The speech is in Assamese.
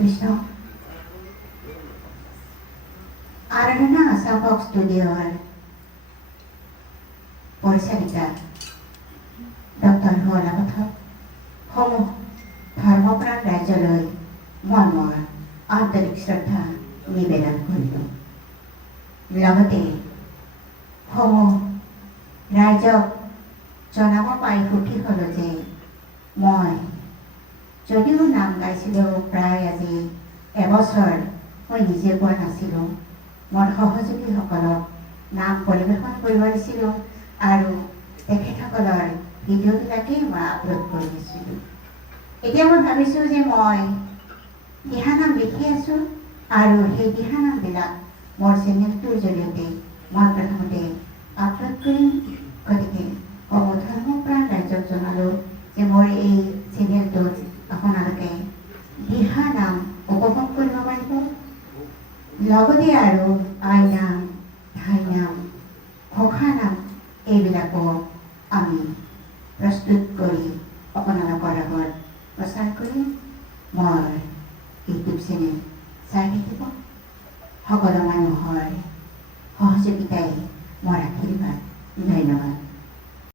কৃষ্ণ আৰাধনা আশাভক ষ্টুডিঅ'ৰ পৰিচালিকা ডক্টৰ সুৱৰ্ণা পাঠক সমূহ ধৰ্মপ্ৰাণ ৰাজ্যলৈ মই মোৰ আন্তৰিক শ্ৰদ্ধা নিবেদন কৰিলোঁ। লগতে সমূহ ৰাইজক জনাব পাই সুখী হ'লোঁ যে মই যদিও নাম গাইছিলোঁ প্ৰায় আজি এবছৰ মই নিজে পোৱা নাছিলোঁ। মোৰ সহযোগীসকলক নাম পৰিৱেশন কৰিব দিছিলোঁ আৰু তেখেতসকলৰ ভিডিঅ'বিলাকেই মই আপলোড কৰি দিছিলোঁ। এতিয়া মই ভাবিছোঁ যে মই দিহানাম লিখি আছোঁ আৰু সেই দিহানামবিলাক মোৰ চেনেলটোৰ জৰিয়তে মই প্ৰথমতে আপলোড কৰিম। গতিকে ধৰ্মপ্ৰাণ ৰাইজক জনালোঁ যে মোৰ এই চেনেলটোত আপোনালোকে দিহানাম উপভোগ কৰিব পাৰিব। লগতে আৰু আইনাম, ধাইনাম, ঘোষানাম এইবিলাকো আমি প্ৰস্তুত কৰি আপোনালোকৰ আগত প্ৰচাৰ কৰিম। মোৰ ইউটিউব চেনেল চাই থাকিব। সকলো মানুহৰ